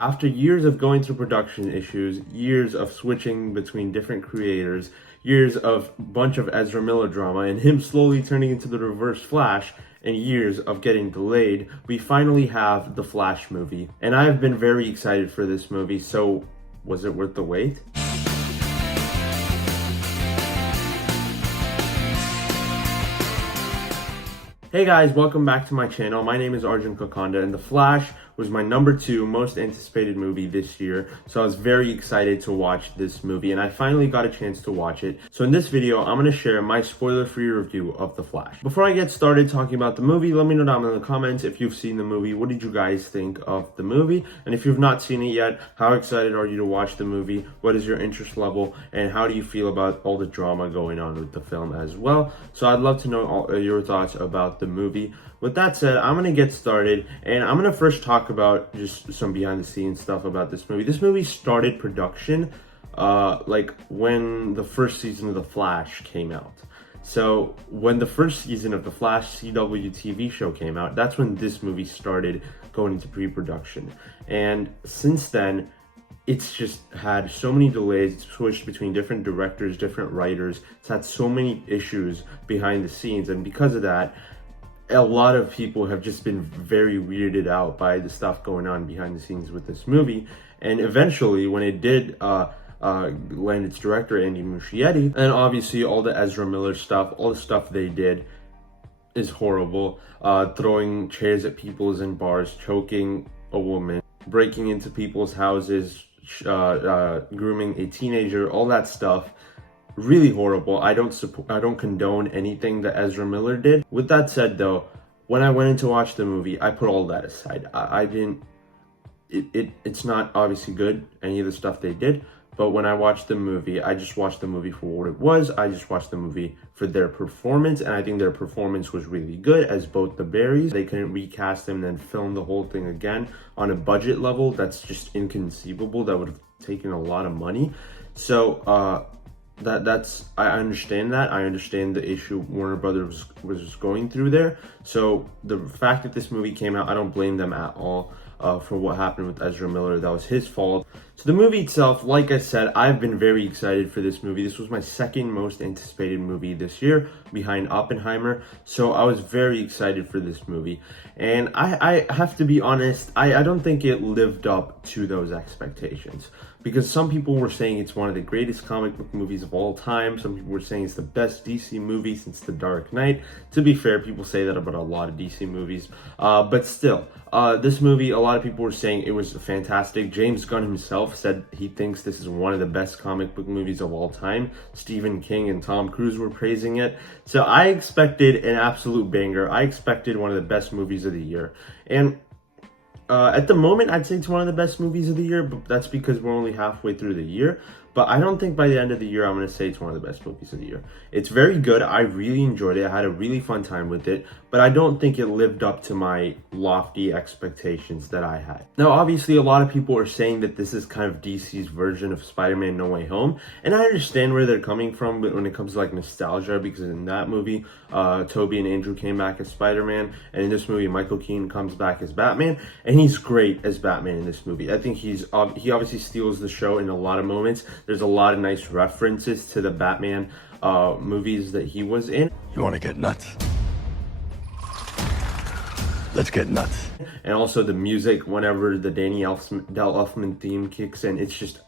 After years of going through production issues, years of switching between different creators, years of bunch of Ezra Miller drama, and him slowly turning into the Reverse Flash, and years of getting delayed, we finally have the Flash movie. And I've been very excited for this movie, so was it worth the wait? Hey guys, welcome back to my channel. My name is Arjun Kokanda, and The Flash was my number 2 most anticipated movie this year, so I was very excited to watch this movie, and I finally got a chance to watch it. So in this video, I'm going to share my spoiler-free review of The Flash. Before I get started talking about the movie, let me know down in the comments if you've seen the movie. What did you guys think of the movie? And if you've not seen it yet, how excited are you to watch the movie? What is your interest level? And how do you feel about all the drama going on with the film as well? So I'd love to know all your thoughts about the movie. With that said, I'm going to get started, and I'm going to first talk about just some behind the scenes stuff about this movie. This movie started production like when the first season of The Flash came out. So when the first season of The Flash CW TV show came out, that's when this movie started going into pre-production. And since then, it's just had so many delays. It's switched between different directors, different writers. It's had so many issues behind the scenes, and because of that, a lot of people have just been very weirded out by the stuff going on behind the scenes with this movie. And eventually, when it did land its director, Andy Muschietti, and obviously all the Ezra Miller stuff, all the stuff they did is horrible. Throwing chairs at people's in bars, choking a woman, breaking into people's houses, grooming a teenager, all that stuff. Really horrible. I don't condone anything that Ezra Miller did. With that said though, when I went in to watch the movie, I put all that aside. I didn't, it's not obviously good, any of the stuff they did, but when I watched the movie, I just watched the movie for what it was. I just watched the movie for their performance, and I think their performance was really good as both the Barrys. They couldn't recast them and then film the whole thing again on a budget level. That's just inconceivable. That would have taken a lot of money. So, I understand that. I understand the issue Warner Brothers was going through there. So the fact that this movie came out, I don't blame them at all for what happened with Ezra Miller. That was his fault. So the movie itself, like I said, I've been very excited for this movie. This was my second most anticipated movie this year, behind Oppenheimer. So I was very excited for this movie. And I have to be honest, I don't think it lived up to those expectations. Because some people were saying it's one of the greatest comic book movies of all time. Some people were saying it's the best DC movie since The Dark Knight. To be fair, people say that about a lot of DC movies. But still, this movie, a lot of people were saying it was fantastic. James Gunn himself said he thinks this is one of the best comic book movies of all time. Stephen King and Tom Cruise were praising it. So I expected an absolute banger. I expected one of the best movies of the year. And at the moment, I'd say it's one of the best movies of the year, but that's because we're only halfway through the year. But I don't think by the end of the year, I'm going to say it's one of the best movies of the year. It's very good. I really enjoyed it. I had a really fun time with it, but I don't think it lived up to my lofty expectations that I had. Now, obviously, a lot of people are saying that this is kind of DC's version of Spider-Man No Way Home, and I understand where they're coming from, but when it comes to like nostalgia, because in that movie, Tobey and Andrew came back as Spider-Man, and in this movie, Michael Keaton comes back as Batman, and he's great as Batman in this movie. I think he obviously steals the show in a lot of moments. There's a lot of nice references to the Batman movies that he was in. You want to get nuts? Let's get nuts. And also the music, whenever the Danny Elfman theme kicks in, it's just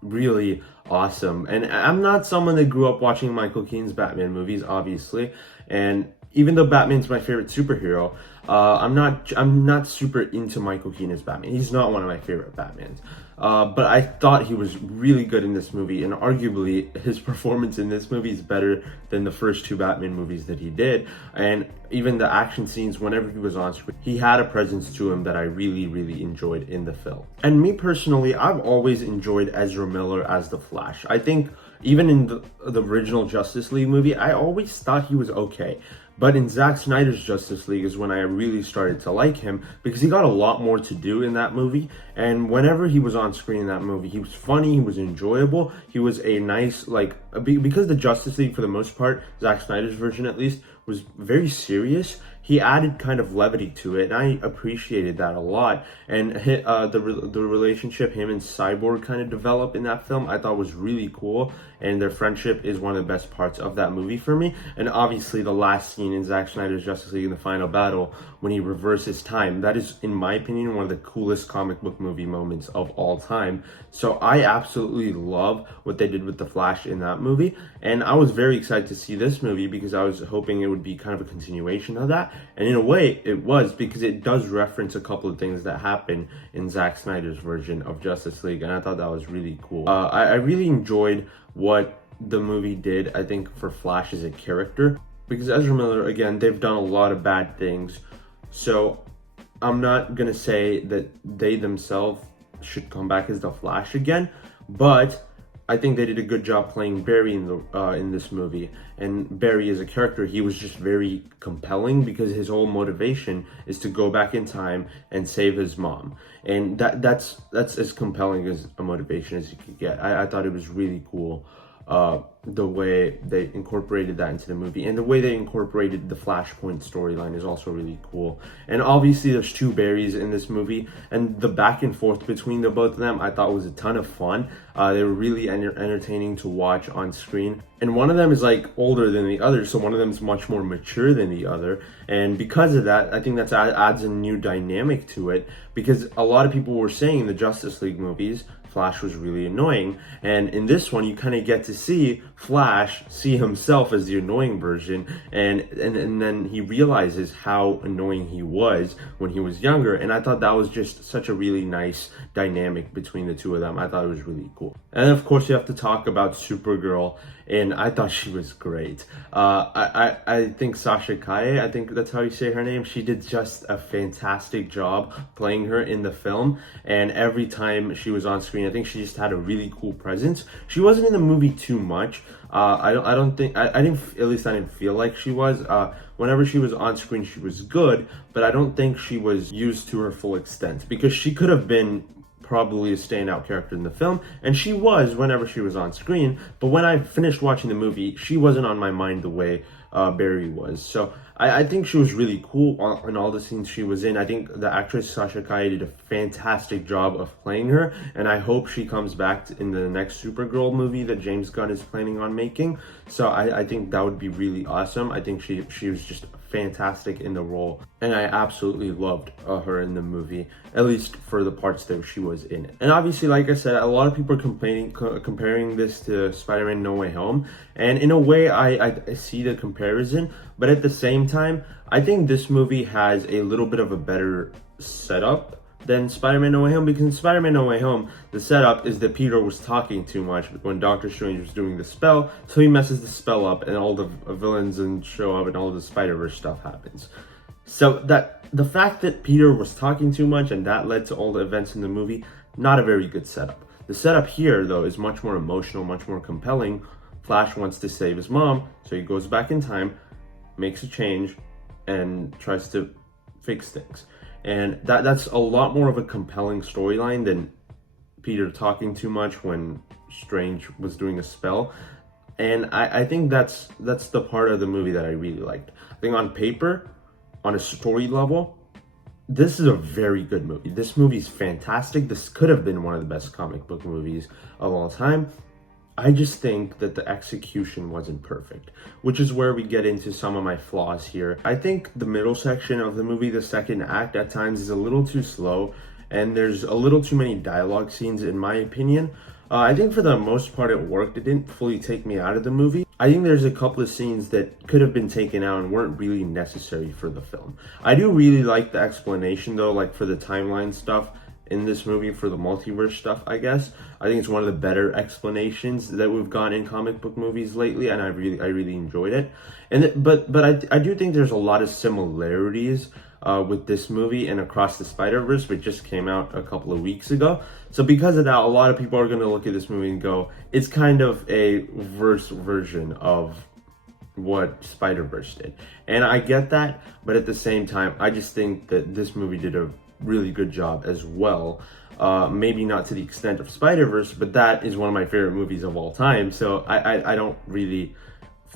really awesome. And I'm not someone that grew up watching Michael Keaton's Batman movies, obviously. And even though Batman's my favorite superhero, I'm not super into Michael Keaton as Batman. He's not one of my favorite Batmans. But I thought he was really good in this movie, and arguably his performance in this movie is better than the first 2 Batman movies that he did. And even the action scenes, whenever he was on screen, he had a presence to him that I really, really enjoyed in the film. And me personally, I've always enjoyed Ezra Miller as the Flash. I think even in the original Justice League movie, I always thought he was okay. But in Zack Snyder's Justice League is when I really started to like him, because he got a lot more to do in that movie. And whenever he was on screen in that movie, he was funny, he was enjoyable, he was a nice, because the Justice League, for the most part, Zack Snyder's version at least, was very serious. he added kind of levity to it, and I appreciated that a lot. And the relationship him and Cyborg kind of develop in that film, I thought was really cool. And their friendship is one of the best parts of that movie for me. And obviously, the last scene in Zack Snyder's Justice League in the final battle, when he reverses time, that is, in my opinion, one of the coolest comic book movie moments of all time. So I absolutely love what they did with the Flash in that movie, and I was very excited to see this movie because I was hoping it would be kind of a continuation of that. And in a way, it was, because it does reference a couple of things that happen in Zack Snyder's version of Justice League, and I thought that was really cool. I really enjoyed what the movie did, I think, for Flash as a character, because Ezra Miller, again, they've done a lot of bad things, so I'm not gonna say that they themselves should come back as the Flash again, but I think they did a good job playing Barry in this movie. And Barry as a character, he was just very compelling because his whole motivation is to go back in time and save his mom, and that's as compelling as a motivation as you could get. I thought it was really cool. The way they incorporated that into the movie, and the way they incorporated the Flashpoint storyline is also really cool. And obviously there's two Barrys in this movie, and the back and forth between the both of them I thought was a ton of fun. They were really entertaining to watch on screen, and one of them is like older than the other, so one of them is much more mature than the other, and because of that I think that adds a new dynamic to it, because a lot of people were saying in the Justice League movies Flash was really annoying, and in this one you kind of get to see Flash see himself as the annoying version, and then he realizes how annoying he was when he was younger, and I thought that was just such a really nice dynamic between the two of them. I thought it was really cool. And then of course you have to talk about Supergirl, and I thought she was great. I think Sasha Kaye, I think that's how you say her name, she did just a fantastic job playing her in the film, and every time she was on screen I think she just had a really cool presence. She wasn't in the movie too much. I didn't feel like she was. Whenever she was on screen she was good, but I don't think she was used to her full extent, because she could have been probably a standout character in the film, and she was whenever she was on screen, but when I finished watching the movie she wasn't on my mind the way Barry was. So I think she was really cool in all the scenes she was in. I think the actress Sasha Kaye did a fantastic job of playing her, and I hope she comes back in the next Supergirl movie that James Gunn is planning on making. So I think that would be really awesome. I think she was just fantastic in the role, and I absolutely loved her in the movie, at least for the parts that she was in it. And obviously, like I said, a lot of people are comparing this to Spider-Man No Way Home, and in a way I see the comparison, but at the same time I think this movie has a little bit of a better setup than Spider-Man No Way Home, because in Spider-Man No Way Home the setup is that Peter was talking too much when Doctor Strange was doing the spell, so he messes the spell up and all the villains show up and all the Spider-Verse stuff happens. So that the fact that Peter was talking too much and that led to all the events in the movie, not a very good setup. The setup here though is much more emotional, much more compelling. Flash wants to save his mom, so he goes back in time, makes a change, and tries to fix things. And that's a lot more of a compelling storyline than Peter talking too much when Strange was doing a spell. And I think that's the part of the movie that I really liked. I think on paper, on a story level, this is a very good movie. This movie is fantastic. This could have been one of the best comic book movies of all time. I just think that the execution wasn't perfect, which is where we get into some of my flaws here. I think the middle section of the movie, the second act, at times is a little too slow, and there's a little too many dialogue scenes in my opinion. I think for the most part it worked. It didn't fully take me out of the movie. I think there's a couple of scenes that could have been taken out and weren't really necessary for the film. I do really like the explanation though, like for the timeline stuff in this movie, for the multiverse stuff, I guess. I think it's one of the better explanations that we've gotten in comic book movies lately, and I really enjoyed it. And but I do think there's a lot of similarities with this movie and Across the Spider-Verse, which just came out a couple of weeks ago. So because of that, a lot of people are going to look at this movie and go, it's kind of a version of what Spider-Verse did. And I get that, but at the same time, I just think that this movie did a really good job as well. Maybe not to the extent of Spider-Verse, but that is one of my favorite movies of all time, so I don't really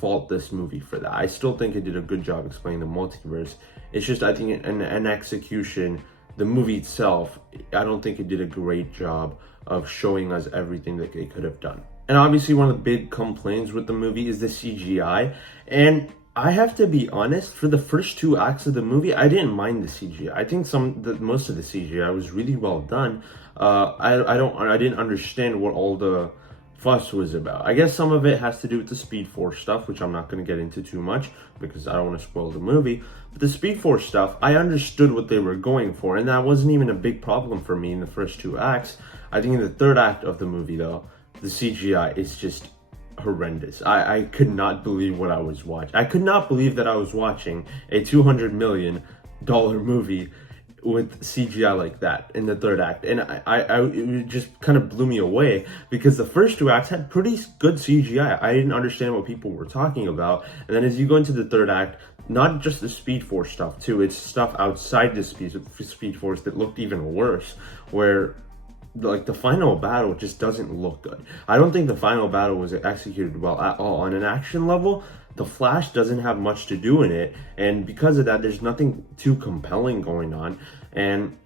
fault this movie for that. I still think it did a good job explaining the multiverse. It's just, I think an execution, the movie itself, I don't think it did a great job of showing us everything that it could have done. And obviously one of the big complaints with the movie is the CGI. And I have to be honest, for the first 2 acts of the movie, I didn't mind the CGI. I think most of the CGI was really well done. I didn't understand what all the fuss was about. I guess some of it has to do with the Speed Force stuff, which I'm not going to get into too much because I don't want to spoil the movie. But the Speed Force stuff, I understood what they were going for, and that wasn't even a big problem for me in the first 2 acts. I think in the 3rd act of the movie, though, the CGI is just horrendous. I could not believe what I was watching. I could not believe that I was watching a $200 million movie with CGI like that in the 3rd act, and it just kind of blew me away because the first 2 acts had pretty good CGI. I didn't understand what people were talking about, and then as you go into the 3rd act, not just the Speed Force stuff too, it's stuff outside the Speed Force that looked even worse, where like the final battle just doesn't look good. I don't think the final battle was executed well at all. On an action level, the Flash doesn't have much to do in it, and because of that, there's nothing too compelling going on. And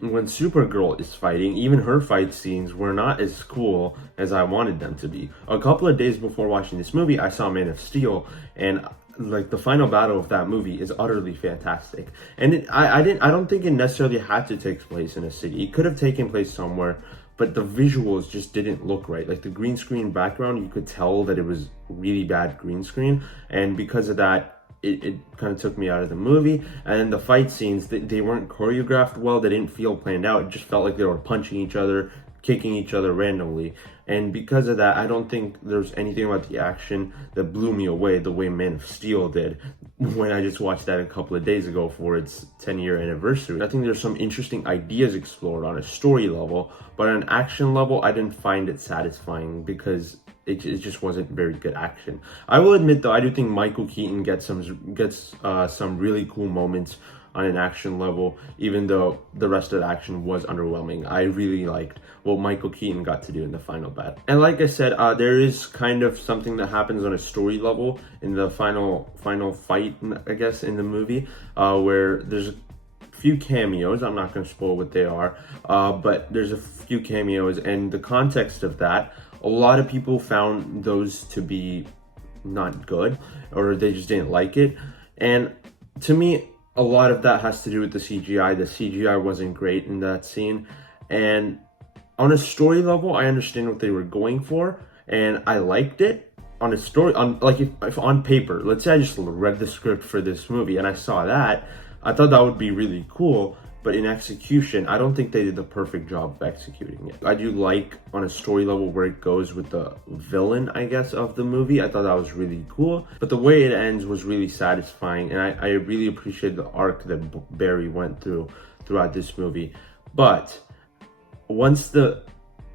when Supergirl is fighting, even her fight scenes were not as cool as I wanted them to be. A couple of days before watching this movie, I saw Man of Steel, and like the final battle of that movie is utterly fantastic. And I don't think it necessarily had to take place in a city. It could have taken place somewhere, but the visuals just didn't look right. Like the green screen background, you could tell that it was really bad green screen, and because of that, it kind of took me out of the movie. And the fight scenes, they weren't choreographed well. They didn't feel planned out. It just felt like they were punching each other, kicking each other randomly. And because of that, I don't think there's anything about the action that blew me away the way Man of Steel did when I just watched that a couple of days ago for its 10-year anniversary. I think there's some interesting ideas explored on a story level, but on an action level, I didn't find it satisfying because it just wasn't very good action. I will admit though, I do think Michael Keaton gets some really cool moments on an action level, even though the rest of the action was underwhelming. I really liked what Michael Keaton got to do in the final battle. And like I said, there is kind of something that happens on a story level in the final fight, I guess, in the movie, where there's a few cameos. I'm not going to spoil what they are, but there's a few cameos, and the context of that, a lot of people found those to be not good, or they just didn't like it. And to me, a lot of that has to do with the CGI. The CGI wasn't great in that scene. And on a story level, I understand what they were going for, and I liked it. On a story, if on paper, let's say I just read the script for this movie and I saw that, I thought that would be really cool. But in execution, I don't think they did the perfect job of executing it. I do like on a story level where it goes with the villain, I guess, of the movie. I thought that was really cool. But the way it ends was really satisfying, and I really appreciate the arc that Barry went throughout this movie. But once the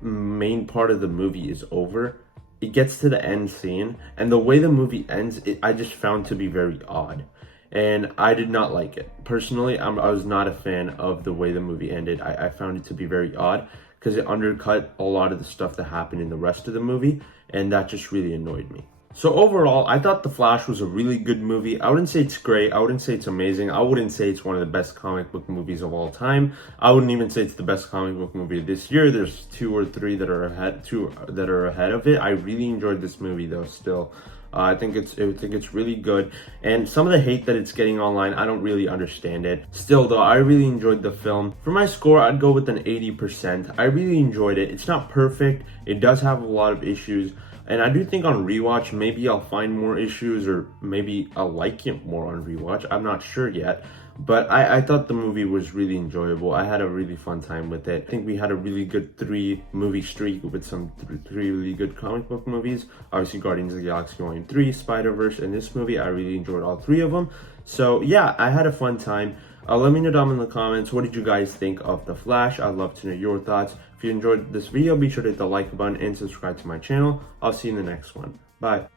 main part of the movie is over, it gets to the end scene, and the way the movie ends, I just found to be very odd. And I did not like it. Personally, I was not a fan of the way the movie ended. I found it to be very odd because it undercut a lot of the stuff that happened in the rest of the movie, and that just really annoyed me. So overall, I thought The Flash was a really good movie. I wouldn't say it's great. I wouldn't say it's amazing. I wouldn't say it's one of the best comic book movies of all time. I wouldn't even say it's the best comic book movie this year. There's 2 or 3 that are ahead of it. I really enjoyed this movie though still. I think it's really good, and some of the hate that it's getting online, I don't really understand it. Still though, I really enjoyed the film. For my score, I'd go with an 80%. I really enjoyed it. It's not perfect. It does have a lot of issues, and I do think on rewatch, maybe I'll find more issues, or maybe I'll like it more on rewatch. I'm not sure yet. But I thought the movie was really enjoyable. I had a really fun time with it. I think we had a really good 3-movie streak with some 3 really good comic book movies. Obviously, Guardians of the Galaxy Volume 3, Spider-Verse, and this movie. I really enjoyed all 3 of them. So yeah, I had a fun time. Let me know down in the comments, what did you guys think of The Flash? I'd love to know your thoughts. If you enjoyed this video, be sure to hit the like button and subscribe to my channel. I'll see you in the next one. Bye.